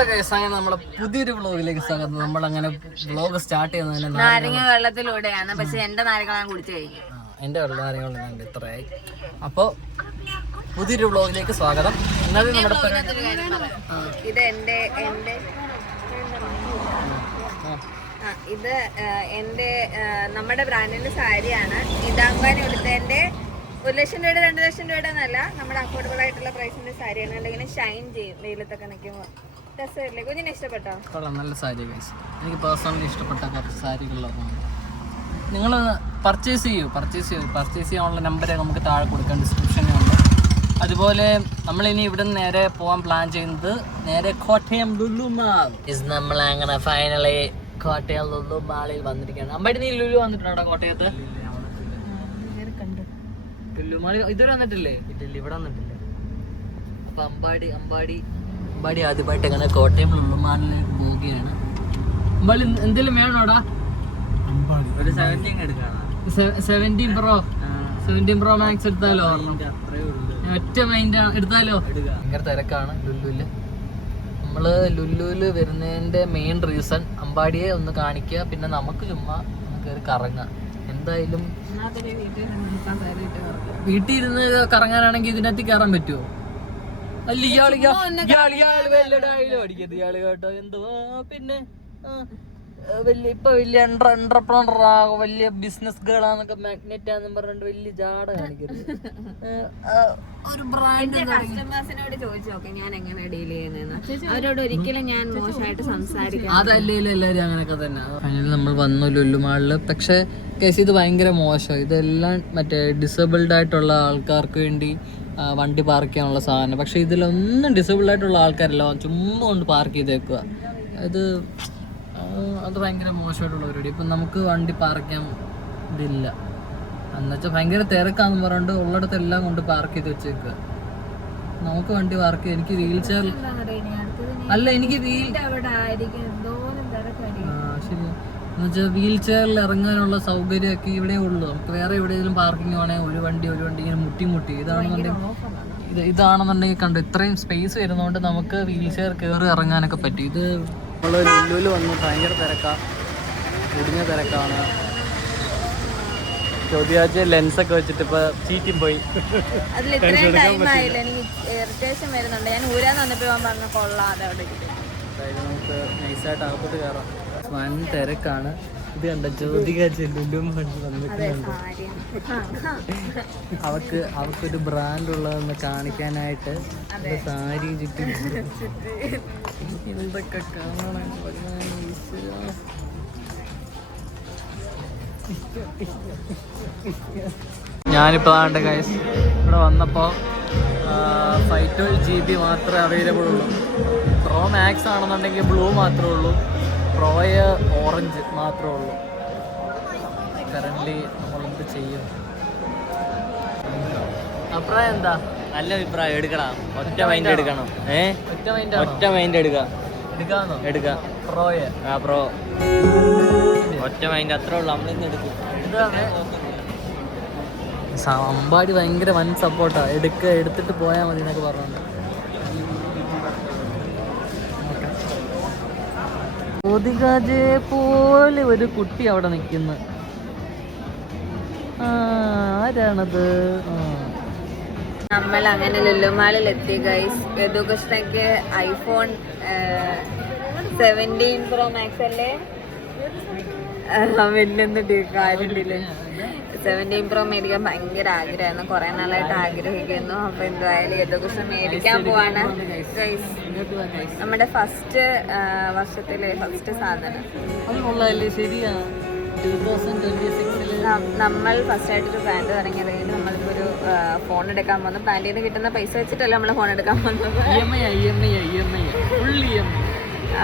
Hello guys അങ്ങനെ നമ്മുടെ പുതിയൊരു വ്ളോഗിലേക്ക് സ്വാഗതം. നമ്മൾ അങ്ങനെ വ്ളോഗ് സ്റ്റാർട്ട് ചെയ്യുന്നത് നാരങ്ങ വെള്ളത്തിലൂടെയാണ്. പക്ഷെ എന്റെ നാരങ്ങ ഞാൻ കുടിച്ചു കഴിഞ്ഞു. എന്റെ വെള്ള കാര്യങ്ങളുണ്ട് ഇത്രയായി. അപ്പോൾ പുതിയൊരു വ്ളോഗിലേക്ക് സ്വാഗതം. ഇന്നത്തെ നമ്മുടെ ഇത് എന്റെ എന്റെ ഇത് എന്റെ നമ്മുടെ ബ്രാൻഡിന്റെ സാരിയാണ്. ഇതാകുമ്പോൾ എടുത്തതിന്റെ ഒരു ലക്ഷം രൂപയുടെ രണ്ട് ലക്ഷം രൂപയുടെ എന്നല്ല നമ്മുടെ അഫോർഡബിൾ ആയിട്ടുള്ള പ്രൈസിന്റെ സാരിയാണ്. ഇങ്ങനെ ഷൈൻ ചെയ്യും വെയിലത്തൊക്കെ നിൽക്കുമ്പോൾ രസമില്ലേ? കുഞ്ഞിനെ ഇഷ്ടപ്പെട്ടോ? കൊള്ളാം നല്ല സാരി ഗൈസ് എനിക്ക് പേഴ്സണലി ഇഷ്ടപ്പെട്ട കുറച്ച് സാരികളിലൊന്നാണ് നിങ്ങൾ പർച്ചേസ് ചെയ്യൂ പർച്ചേസ് ചെയ്യൂ. പർച്ചേസ് ചെയ്യാനുള്ള നമ്പർ നമുക്ക് താഴെ കൊടുക്കാം ഡിസ്ക്രിപ്ഷനിലുണ്ട് അതുപോലെ നമ്മളിനി ഇവിടെ നിന്ന് നേരെ പോകാൻ പ്ലാൻ ചെയ്യുന്നത് നേരെ കോട്ടയം ലുലു മാൾ ഇസ് നമ്മൾ അങ്ങനെ ഫൈനലി കോട്ടയം ലുലു മാളിൽ വന്നിരിക്കുകയാണ്. അമ്പാടി നീ ലുലു വന്നിട്ടുണ്ടോ കോട്ടയത്ത്? ലുലു മാൾ ഇതുവരെ വന്നിട്ടില്ലേ? ഇല്ല ഇവിടെ വന്നിട്ടില്ല. അപ്പൊ അമ്പാടി അമ്പാടി അമ്പാടി ആദ്യമായിട്ട് അങ്ങനെ കോട്ടയം ലുലു മാളിലേക്ക് പോവുകയാണ് അമ്പാടി എന്തെങ്കിലും വേണോടാ? ഒരു seventeen എടുക്കാണ് seventeen pro seventeen pro max എടുത്താലോ? ഒറ്റ മൈൻഡ് എടുത്താലോ? ഭയങ്കര തിരക്കാണ് ലുല്ലുൽ നമ്മൾ ലുല്ലുൽ വരുന്നതിന്റെ മെയിൻ റീസൺ അമ്പാടിയെ ഒന്ന് കാണിക്കുക പിന്നെ നമുക്ക് ചുമ്മാ കയറി കറങ്ങാം. എന്തായാലും വീട്ടിൽ ഇരുന്ന് കറങ്ങാനാണെങ്കിൽ ഇതിനകത്ത് കയറാൻ പറ്റുമോ അല്ല ഇയാൾ ഇയാൾ ഇയാൾ വലിയ ഡയലോഗ് അടിക്കരുത്. ഇയാൾ കേട്ടോ. എന്തുവാ? പിന്നെ വലിയ ഇപ്പൊ വലിയ വലിയ ബിസിനസ് ഗേളാന്നൊക്കെ മാഗ്നറ്റ് ആണെന്ന് പറഞ്ഞിട്ട് വലിയ ജാട കാണിക്കരുത്. ഒരു ബ്രാൻഡ് കസ്റ്റമേഴ്സിനോട് ചോദിച്ചു നോക്കെ ഞാൻ എങ്ങനെ ഡീൽ ചെയ്യുന്നതെന്ന് അവരോട് ഒരിക്കലും ഞാൻ മോശമായിട്ട് സംസാരിക്കാം അതല്ലേലും എല്ലാവരും അങ്ങനെയൊക്കെ തന്നെ. ഫൈനലി നമ്മൾ വന്നു ലുല്ലുമാളിൽ പക്ഷെ കേസ് ഇത് ഭയങ്കര മോശം. ഇതെല്ലാം മറ്റേ ഡിസേബിൾഡ് ആയിട്ടുള്ള ആൾക്കാർക്ക് വേണ്ടി വണ്ടി പാർക്ക് ചെയ്യാനുള്ള സാധനം. പക്ഷേ ഇതിലൊന്നും ഡിസേബിൾ ആയിട്ടുള്ള ആൾക്കാരല്ല. ചുമ്മാ കൊണ്ട് പാർക്ക് ചെയ്തേക്കുക അത് ആ, അത് ഭയങ്കര മോശമായിട്ടുള്ള പരിപാടി. ഇപ്പം നമുക്ക് വണ്ടി പാർക്ക് ചെയ്യാൻ ഇതില്ല. എന്നുവെച്ചാൽ ഭയങ്കര തിരക്കാന്ന് പറഞ്ഞിട്ട് ഉള്ളിടത്തെല്ലാം കൊണ്ട് പാർക്ക് ചെയ്ത് വെച്ചേക്കുക. നമുക്ക് വണ്ടി പാർക്ക് ചെയ്യാം. എനിക്ക് വീൽ ചെയർ അല്ല എനിക്ക് വീൽ ശരി. എന്നുവെച്ചാൽ വീൽ ചെയറിൽ ഇറങ്ങാനുള്ള സൗകര്യമൊക്കെ ഇവിടെ ഉള്ളൂ. നമുക്ക് വേറെ എവിടെയെങ്കിലും പാർക്കിംഗ് വേണേൽ ഒരു വണ്ടി ഒരു വണ്ടി ഇങ്ങനെ മുട്ടി മുട്ടി. ഇതാണെന്നുണ്ടെങ്കിൽ ഇത് ഇതാണെന്നുണ്ടെങ്കിൽ കണ്ടു ഇത്രയും സ്പേസ് വരുന്നതുകൊണ്ട് നമുക്ക് വീൽ ചെയർ കയറി ഇറങ്ങാനൊക്കെ പറ്റും. ഇത് നമ്മൾ ലുലുവിൽ വന്ന് ഭയങ്കര തിരക്കാണ് കുടിഞ്ഞ തിരക്കാണ്. ചോദ്യാഴ്ച ലെൻസൊക്കെ വെച്ചിട്ട് ഇപ്പൊ ചീറ്റി പോയി. അതിൽ ഇത്രയും ടൈം ആയില്ല? എനിക്ക് ഇറിറ്റേഷൻ വരുന്നുണ്ട്. ഞാൻ ഊരാന്ന് വന്നപ്പോ പറഞ്ഞ ഇരിക്കും. അതായത് നമുക്ക് നൈസായിട്ട് അകത്തോട്ട് കയറാം വൻ തിരക്കാണ്. ഇത് കണ്ട ജ്യോതിക ചെല്ലും വന്നിട്ടുണ്ട്. അവക്ക് അവക്കൊരു ബ്രാൻഡ് ഉള്ളതെന്ന് കാണിക്കാനായിട്ട് സാരി ചുറ്റി എന്തൊക്കെ കാണാൻ. ഞാനിപ്പോൾ ആണ്ട് ഗൈസ് ഇവിടെ വന്നപ്പോൾ ഫൈവ് ട്വൽവ് ജി ബി മാത്രമേ അവൈലബിൾ ഉള്ളൂ. പ്രോ മാക്സ് ആണെന്നുണ്ടെങ്കിൽ ബ്ലൂ മാത്രമേ ഉള്ളൂ. പ്രോയ് ഓറഞ്ച് മാത്രമേ ഉള്ളൂ. കറന്റ്ലി നമ്മളെന്ത് ചെയ്യും? അഭിപ്രായം എന്താ? നല്ല അഭിപ്രായം എടുക്കണം ഒറ്റ മൈൻഡ് എടുക്കണം. ഏ? ഒറ്റ മൈൻഡ് ഒറ്റ മൈൻഡ് എടുക്കാം. എടുക്കാന്നോ? എടുക്കാം. പ്രോയ ആ പ്രോ ഒറ്റ മൈൻഡ് അത്രേ ഉള്ളൂ. നമ്മളിന്ന് എടുക്കും. അമ്പാടി ഭയങ്കര വൻ സപ്പോർട്ടാണ് എടുക്കുക എടുത്തിട്ട് പോയാൽ മതി എന്നൊക്കെ പറഞ്ഞോണ്ട്. കൊതികാജെ പോലെ ഒരു കുട്ടി അവിടെ നിൽക്കുന്നു. ആരാണത്? നമ്മൾ അങ്ങനെ ലുല്ലുമാളിൽ എത്തി ഗൈസ് യദുകൃഷ്ണയ്ക്ക് ഐഫോൺ സെവന്റീൻ പ്രോ മാക്സ് അല്ലേ? വലിയൊന്നും കാര്യമില്ല സെവന്റീൻ പ്രോ മേടിക്കാൻ ഭയങ്കര ആഗ്രഹമായിരുന്നു. കുറെ നാളായിട്ട് ആഗ്രഹിക്കുന്നു. അപ്പൊ എന്തായാലും യദുകൃഷ്ണൻ മേടിക്കാൻ പോവാണ്. നമ്മുടെ ഫസ്റ്റ് വർഷത്തിലെ ഫസ്റ്റ് സാധനം. നമ്മൾ ഫസ്റ്റ് ആയിട്ട് ഒരു പാന്റ് തുടങ്ങിയത് നമ്മളിപ്പോ ഒരു ഫോൺ എടുക്കാൻ പോകുന്നു പാന്റിൽ നിന്ന് കിട്ടുന്ന പൈസ വെച്ചിട്ടല്ല നമ്മൾ ഫോൺ എടുക്കാൻ പോകുന്നത് ഫുൾ ഇ എം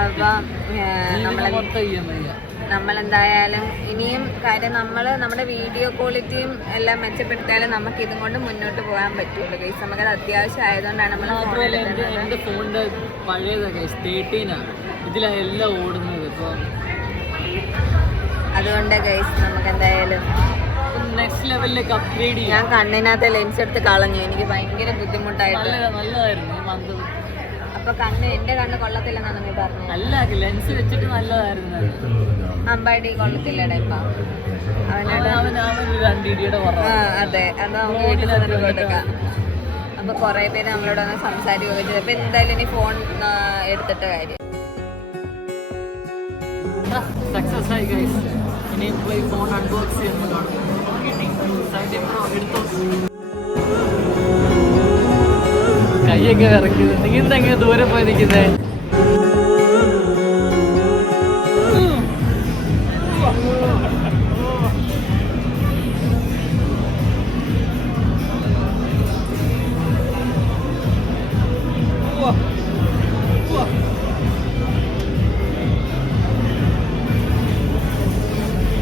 അപ്പം ഐ നമ്മൾ എന്തായാലും ഇനിയും കാര്യം നമ്മൾ നമ്മുടെ വീഡിയോ ക്വാളിറ്റിയും എല്ലാം മെച്ചപ്പെടുത്തിയാലും നമുക്ക് ഇതും കൊണ്ട് മുന്നോട്ട് പോകാൻ പറ്റുള്ളൂ ഗൈസ് നമുക്കത് അത്യാവശ്യം ആയതുകൊണ്ടാണ് നമ്മൾ എന്റെ തേർട്ടീനാണ് ഇതിലാണ് എല്ലാം ഓടുന്നത് ഇപ്പോൾ അതുകൊണ്ട് ഗൈസ് നമുക്ക് എന്തായാലും നെക്സ്റ്റ് ലെവലിലേക്ക് അപ്ഗ്രേഡ് ചെയ്യാം. ഞാൻ കണ്ണിനകത്ത് ലെൻസ് എടുത്ത് കളഞ്ഞു. എനിക്ക് ഭയങ്കര നല്ലതായിരുന്നു മന്ത് അപ്പൊ കണ്ണ് എന്റെ കണ്ണ് കൊള്ളത്തില്ലെന്നാണ് നീ പറഞ്ഞത്? അല്ല ലെൻസ് വെച്ചിട്ട് നല്ലതായിരുന്നു അമ്പാടി കൊള്ളത്തില്ലടാ ഇപ്പൊ. അതെ. അത് നമുക്ക് വീട്ടിൽ കൊടുക്കാം. അപ്പൊ കൊറേ പേര് നമ്മളോട് ഒന്ന് സംസാരിക്കുകയൊക്കെ ചെയ്തു. അപ്പൊ എന്തായാലും ഇനി ഫോൺ എടുത്തിട്ട് കാര്യം. സക്സസ് ആയി ഗൈസ് ഇനി പോയി ഫോൺ അൺബോക്സ് ചെയ്യുന്നതാണ് കൈയൊക്കെ വിറയ്ക്കുന്നത് നിങ്ങൾ എങ്ങനെ ദൂരെ പോയി നിൽക്കുന്നേ.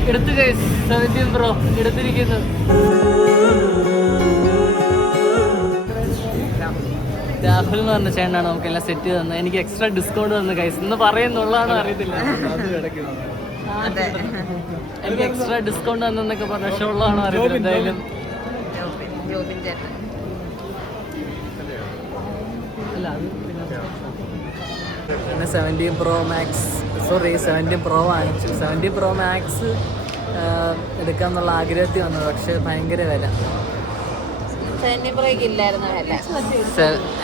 എടുത്തു ഗൈസ് സെവന്റീൻ പ്രോ എടുത്തിരിക്കുന്നു. രാഹുൽ എന്ന് പറഞ്ഞ ചേട്ടനാണ് നമുക്ക് എല്ലാം സെറ്റ് തന്നത്. എനിക്ക് എക്സ്ട്രാ ഡിസ്കൗണ്ട് തന്നു ഗൈസ് എന്ന് പറയുന്നുള്ളതാണോ അറിയത്തില്ല. അതെ. എനിക്ക് എക്സ്ട്രാ ഡിസ്കൗണ്ട് തന്നെന്നൊക്കെ പറഞ്ഞ പക്ഷെ ഉള്ളതാണോ അറിയത്തില്ല എന്തായാലും. ജോബിൻ ജോബിൻ ചേട്ടൻ. അല്ല അത് പിന്നെ seventeen pro max sorry seventeen pro വാങ്ങിച്ചു. സെവന്റീൻ പ്രോ മാക്സ് എടുക്കാന്നുള്ള ആഗ്രഹത്തിൽ വന്നു പക്ഷെ ഭയങ്കര വില. സെവന്റീൻ പ്രോയ്ക്ക് ഇല്ലായിരുന്നു വില?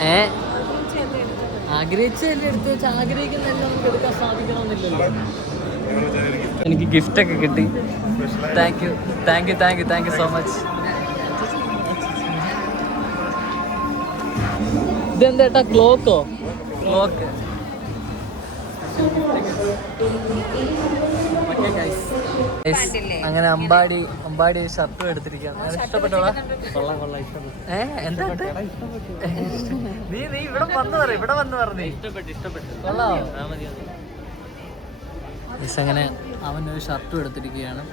ഏ? എടുത്ത് വെച്ച് ആഗ്രഹിക്കുന്നതല്ല നമുക്ക് എടുക്കാൻ സാധിക്കണമെന്നില്ലല്ലോ. എനിക്ക് ഗിഫ്റ്റ് ഒക്കെ കിട്ടി. Thank you thank you thank you thank you so much ഇതെന്താ ക്ലോക്കോ ക്ലോക്ക് കണ്ടില്ലേ? അങ്ങനെ അമ്പാടി അമ്പാടി ഷർട്ടും എടുത്തിരിക്കുകയാണ്. ഇഷ്ടപ്പെട്ടോളാം ഏ എന്താ നീ നീ ഇവിടെ വന്ന് പറ ഇവിടെ വന്ന് പറഞ്ഞു ഇഷ്ടപ്പെട്ടു ഇഷ്ടപ്പെട്ടു. കൊള്ളാമോ മിസ് അങ്ങനെ അവനൊരു ഷർട്ടും എടുത്തിരിക്കുകയാണ്.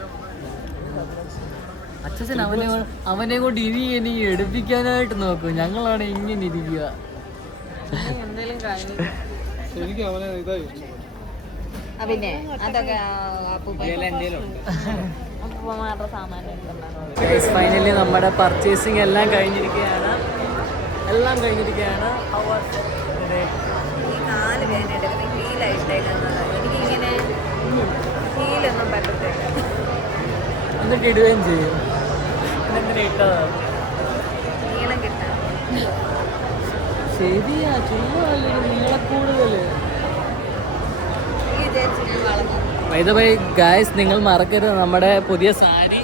അച്ഛൻ അവനെ അവനെ കൊണ്ട് ഇനി ഇനി എടുപ്പിക്കാനായിട്ട് നോക്കും. ഞങ്ങളാണ് ഇങ്ങനെ ഇരിക്കുക. എന്തെങ്കിലും കാര്യം എനിക്ക് അവനെ ഇതാ ഇഷ്ടം ആ, പിന്നെ അതൊക്കെ ഫൈനലി നമ്മുടെ പർച്ചേസിങ് എല്ലാം കഴിഞ്ഞിരിക്കുകയാണ്. എല്ലാം കഴിഞ്ഞിരിക്കുകയാണ്. നാല് പേരുണ്ട് ഹീലായിട്ടേക്കുന്നത് എനിക്കിങ്ങനെ പറ്റത്തില്ല. എന്നിട്ട് ഇടുകയും ചെയ്യും. എന്തിനാ നീളം ശരിയാ ചുമ്മാ നീളെ കൂടുതൽ ഈ വിചാരിച്ച് ഞാൻ ഗായ്സ് നിങ്ങൾ മറക്കരുത്. നമ്മുടെ പുതിയ sari.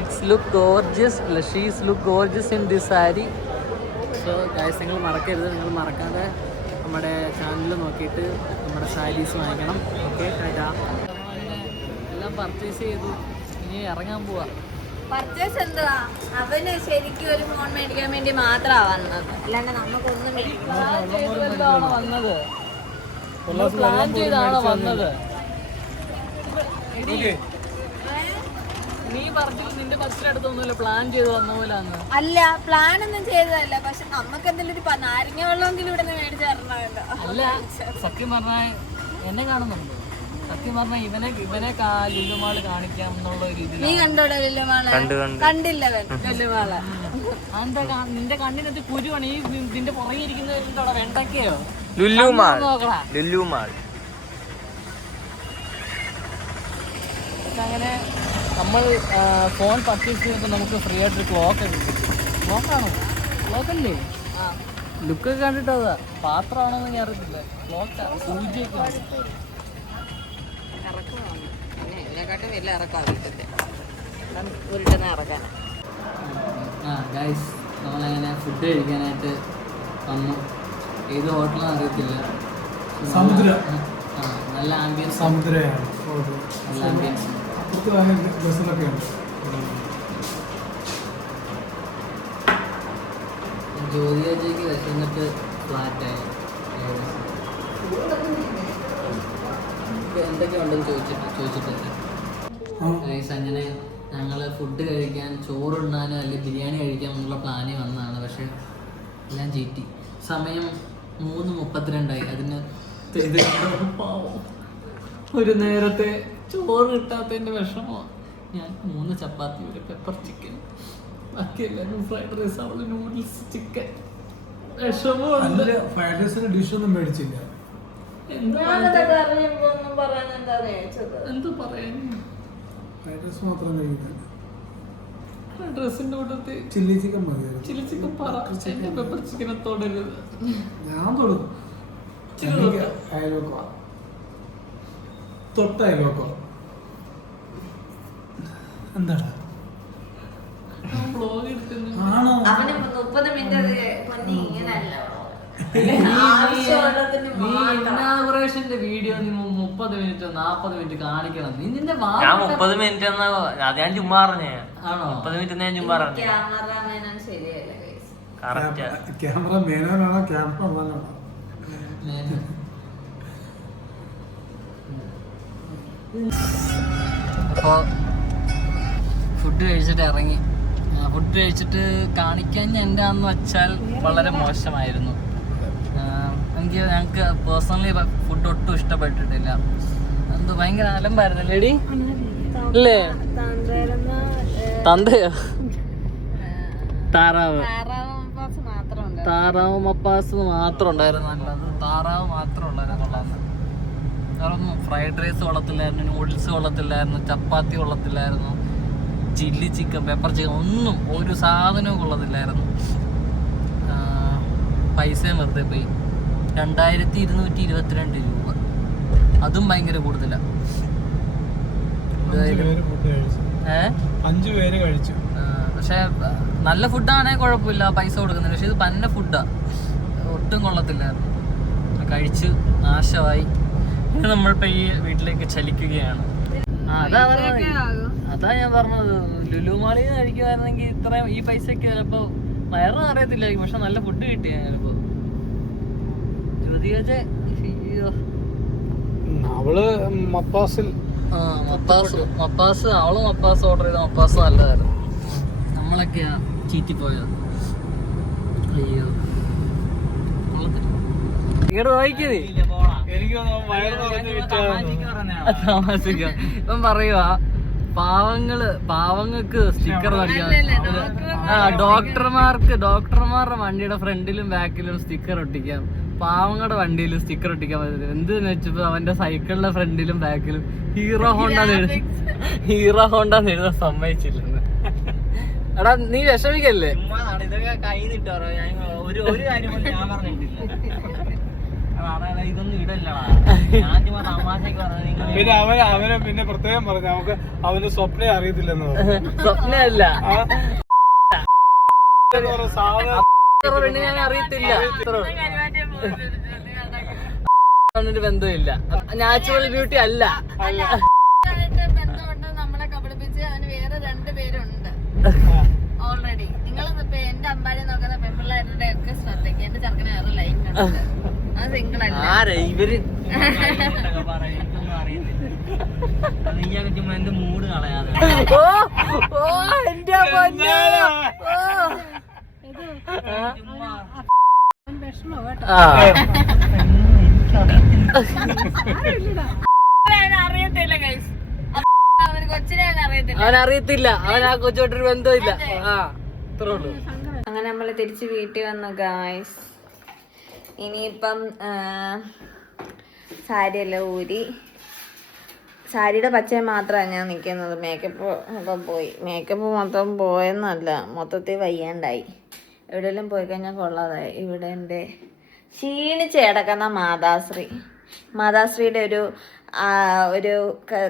It's look gorgeous ladies look gorgeous in this sari. So guys നിങ്ങൾ മറക്കരുത്. നിങ്ങൾ മറക്കാതെ നമ്മുടെ ചാനൽ നോക്കിയിട്ട് നമ്മുടെ സാരീസ് വാങ്ങിക്കണം. ഓക്കെ ടാറ്റാ എല്ലാം പർച്ചേസ് ചെയ്തു. ഇനി ഇറങ്ങാൻ പോവാ. പർച്ചേസ് എന്താ അവന് ശരിക്കും ഒരു ഫോൺ മേടിക്കാൻ വേണ്ടി മാത്രമാണ് വന്നത്. അല്ലാണ്ട് നമുക്കൊന്നും മേടിക്കാൻ വന്നത് പ്ലാൻ ചെയ്താണോ വന്നത്. നീ നിന്റെ പ്ലാൻ ചെയ്ത് വന്ന പോലെ അല്ല പ്ലാൻ ഒന്നും ചെയ്തതല്ല. പക്ഷെ നമുക്ക് എന്തെങ്കിലും ഒരു നാരങ്ങ വെള്ളമെങ്കിലും ഇവിടെ നിന്ന് മേടിച്ച് തരണമല്ലോ. അല്ല സത്യം പറഞ്ഞാൽ എന്നെ കാണുന്നുണ്ടോ? സത്യം പറഞ്ഞാൽ ഇവനെ ഇവനെ കാ- ലുലുമാൾ കാണിക്കാം എന്നുള്ള ഒരു നീ കണ്ടില്ല ലുല്ലുമാളെ. അതെന്താ കാ- നിന്റെ കണ്ണിനകത്ത് കുരുവാണ്. ഈ നി- നിന്റെ പുറകെ ഇരിക്കുന്നത് എന്തോടാ വെണ്ടക്കയോ? ലുലുമാൾ നോക്കടാ. പക്ഷെ അങ്ങനെ നമ്മൾ ഫോൺ പർച്ചേസ് ചെയ്യുമ്പോൾ നമുക്ക് ഫ്രീ ആയിട്ട് ക്ലോക്ക് ഒക്കെ കിട്ടും. ക്ലോക്കാണോ ക്ലോക്കല്ലേ ലുക്കൊക്കെ കണ്ടിട്ട് അതാ. പാത്രമാണോന്ന് ഞാൻ അറിയത്തില്ല ക്ലോക്കാ സൂചിയൊക്കെ ഉണ്ട്. ഇതിനെക്കാട്ടും വലിയ ഇറക്കാം വീട്ടിൽ ഉരുട്ടുന്ന ഇറക്കാനാണ് ആ ഗൈസ് നമ്മളങ്ങനെ ഫുഡ് കഴിക്കാനായിട്ട് വന്നു. ഏത് ഹോട്ടലാണെന്ന് അറിയത്തില്ല. സമുദ്ര. നല്ല ആംബിയൻസ് സമുദ്രയാണ്. നല്ല ആംബിയൻസ് ബസ്സിലൊക്കെ ഉണ്ട്. ജ്യോതിരാജയ്ക്ക് വിശന്നിട്ട് ഫ്ലാറ്റായി എന്തൊക്കെ ഉണ്ടെന്ന് ചോദിച്ചിട്ട്. ഗൈസ് അങ്ങനെ ഞങ്ങൾ ഫുഡ് കഴിക്കാൻ ചോറുണ്ണാനോ അല്ലെങ്കിൽ ബിരിയാണി കഴിക്കാൻ എന്നുള്ള പ്ലാന് വന്നതാണ്. പക്ഷെ എല്ലാം ചീറ്റി. സമയം മൂന്ന് മുപ്പത്തിരണ്ടായി. അതിന് ഇത് ഒരു നേരത്തെ ചോറ് കിട്ടാത്തതിന്റെ വിഷമോ. ഞാൻ മൂന്ന് ചപ്പാത്തി ഒരു പെപ്പർ ചിക്കൻ ബാക്കി എല്ലാവരും ഫ്രൈഡ് റൈസ് അവൾ നൂഡിൽസ് ചിക്കൻ വിഷമോ ഫ്രൈഡ് റൈസിന്റെ ഡിഷ് ഒന്നും മേടിച്ചില്ല. എന്താ പറയാൻ എന്താ പറയാൻ? ഫ്രൈഡ് റൈസ് മാത്രം കഴിക്കുന്നത് ഡ്രസ്സിന്റെ കൂട്ടത്തിൽ ചില്ലി ചിക്കൻ മതിയായിരുന്നു. ചില്ലി ചിക്കൻ പറ. എന്റെ പെപ്പർ ചിക്കനെ തൊടരുത്. ഞാൻ തൊടും. അയൽവക്കോ തൊട്ട അയൽവക്കോ എന്താണ്? ആണോ? അവന് മുപ്പത് മിനിറ്റ് പൊന്നി നീ. ഇന്നാഗുറേഷന്റെ വീഡിയോ നീ മുപ്പത് മിനിറ്റ് നാപ്പത് മിനിറ്റ് കാണിക്കണം. നീ നിന്റെ വാ ഞാൻ മുപ്പത് മിനിറ്റ് എന്ന് അത് ഞാൻ ചുമ്മാ പറഞ്ഞേ. ആണോ? മുപ്പത് മിനിറ്റ് ഞാൻ ചുമ്മാ പറഞ്ഞേ. ക്യാമറമാനാണ് ശരിയല്ല guys. കറക്റ്റ് ക്യാമറ മേനാണോ ക്യാമറ ഉള്ളതാണോ? അപ്പോ ഫുഡ് കഴിച്ചിട്ട് ഇറങ്ങി. ഫുഡ് കഴിച്ചിട്ട് കാണിക്കാൻ എന്റെ അന്ന് വെച്ചാൽ വളരെ മോശമായിരുന്നു. എനിക്ക് ഞങ്ങൾക്ക് പേഴ്സണലി ഫുഡ് ഒട്ടും ഇഷ്ടപ്പെട്ടിട്ടില്ല. എന്ത് ഭയങ്കര അലമ്പായിരുന്നു ലേഡി അല്ലേ തന്തയോ? താറാവ്. താറാവ് മപ്പാസ് മാത്രം ഉണ്ടായിരുന്നു നല്ലത്. താറാവ് മാത്രം ഉണ്ടായിരുന്നു കൊള്ളാന്ന് വേറൊന്നും ഫ്രൈഡ് റൈസ് കൊള്ളത്തില്ലായിരുന്നു നൂഡിൽസ് കൊള്ളത്തില്ലായിരുന്നു ചപ്പാത്തി കൊള്ളത്തില്ലായിരുന്നു ചില്ലി ചിക്കൻ പെപ്പർ ചിക്കൻ ഒന്നും ഒരു സാധനവും കൊള്ളത്തില്ലായിരുന്നു. പൈസയും വെറുതെ പോയി. രണ്ടായിരത്തി ഇരുന്നൂറ്റി ഇരുപത്തിരണ്ട് രൂപ. അതും ഭയങ്കര കൂടുതലാണ് അഞ്ചു പേര് കഴിച്ചു. പക്ഷെ നല്ല ഫുഡാണെങ്കിൽ കുഴപ്പമില്ല പൈസ കൊടുക്കുന്നില്ല. പക്ഷെ ഇത് പന്ന ഫുഡാ. ഒട്ടും കൊള്ളത്തില്ലായിരുന്നു കഴിച്ച് നാശമായി. ഇനി ഇപ്പൊ ഈ വീട്ടിലേക്ക് ചലിക്കുകയാണ്. അതാ ഞാൻ പറഞ്ഞത്. ലുലുമാളിൽ നിന്ന് കഴിക്കുമായിരുന്നെങ്കിൽ ഇത്രയും ഈ പൈസക്ക് ചിലപ്പോ വയറ് അറിയത്തില്ലായിരിക്കും പക്ഷെ നല്ല ഫുഡ് കിട്ടി ചിലപ്പോ. അവൾ മപ്പാസിൽ. മപ്പാസ് മപ്പാസ് അവൾ മപ്പാസ് ഓർഡർ ചെയ്ത മപ്പാസ് നല്ലതായിരുന്നു. നമ്മളൊക്കെയാ ചീറ്റിപ്പോയത്. അയ്യോ. ഇങ്ങോട്ട് താമസിക്കാം ഇപ്പം പറയുവാ പാവങ്ങൾ പാവങ്ങൾക്ക് സ്റ്റിക്കർ അടിക്കാൻ ആ ഡോക്ടർമാർക്ക് ഡോക്ടർമാരുടെ വണ്ടിയുടെ ഫ്രണ്ടിലും ബാക്കിലും സ്റ്റിക്കർ ഒട്ടിക്കാം. പാവങ്ങളുടെ വണ്ടിയിൽ സ്റ്റിക്കർ ഒട്ടിക്കാൻ പറ്റില്ല. എന്തെന്ന് വെച്ചപ്പോ അവന്റെ സൈക്കിളിന്റെ ഫ്രണ്ടിലും ബാക്കിലും ഹീറോ ഹോണ്ട ഹീറോ ഹോണ്ട എഴുതാൻ സമ്മതിച്ചില്ലെന്ന്. എടാ നീ വിഷമിക്കല്ലേ? ചുമ്മാതാണ് ഇതൊക്കെ കൈ നിട്ടോ ഞാൻ ഒരു ഒരു കാര്യം ഞാൻ പറഞ്ഞിട്ടില്ല. അതായത് ഇതൊന്നും ഇടല്ലടാ ഞാൻ ചുമ്മാ തമാശക്ക് പറഞ്ഞത് നിങ്ങൾ പിന്നെ അവൻ അവന് പിന്നെ പ്രത്യേകം പറഞ്ഞു നമുക്ക് അവന് സ്വപ്നം അറിയത്തില്ലെന്ന് പറഞ്ഞ. സാധനം പെണ്ണ് ഞാൻ അറിയത്തില്ല. ഒരു ബന്ധമില്ല. നാച്ചുറൽ ബ്യൂട്ടി അല്ല. നമ്മളെ കബളിപ്പിച്ച് അവന് വേറെ രണ്ട് പേരുണ്ട്. ഓൾറെഡി നിങ്ങൾ എന്റെ അമ്പാടി നോക്കുന്ന പെൺപിള്ളേരുടെ ഒക്കെ ശ്രദ്ധയ്ക്ക് എന്റെ ചെറുക്കന് വേറെ ലൈൻ ഉണ്ട്. അത് സിംഗിൾ അല്ല? ഇവർ? ചുമ്മാ എന്റെ മൂഡ് കളയാതെ? ഓ ഓ എന്റെ പൊന്നേ ഓ. ചുമ്മാ ആ അവന് അറിയത്തില്ല ഗൈസ് അവന് കൊച്ചിനെ അവന് അറിയത്തില്ല അവൻ അറിയത്തില്ല അവൻ ആ കൊച്ചോട്ടൊരു ബന്ധമില്ല ആ അത്രേ ഉള്ളൂ. അങ്ങനെ നമ്മൾ തിരിച്ച് വീട്ടിൽ വന്നു ഗായ്സ് ഇനിയിപ്പം സാരിയെല്ലാം ഊരി. സാരിയുടെ പച്ച മാത്രമാണ് ഞാൻ നിൽക്കുന്നത്. മേക്കപ്പ് ഒക്കെ പോയി. മേക്കപ്പ് മൊത്തം പോയെന്നല്ല. മൊത്തത്തിൽ വയ്യാണ്ടായി. എവിടെയെല്ലാം പോയി കഴിഞ്ഞാൽ കൊള്ളാതായി. ഇവിടെ എന്റെ ക്ഷീണിച്ച് കിടക്കുന്ന മാതാശ്രീ. മാതാശ്രീയുടെ ഒരു ഒരു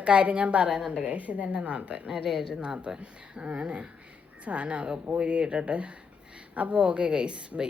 കാര്യം ഞാൻ പറയുന്നുണ്ട് കഴിച്ച് ഇതെന്റെ നാപ്പൻ ഒരു ഒരു നാപ്പൻ അങ്ങനെ സാധനമൊക്കെ പൂരി ഇട്ടിട്ട് അപ്പോൾ ഓക്കെ ഗൈസ് ബൈ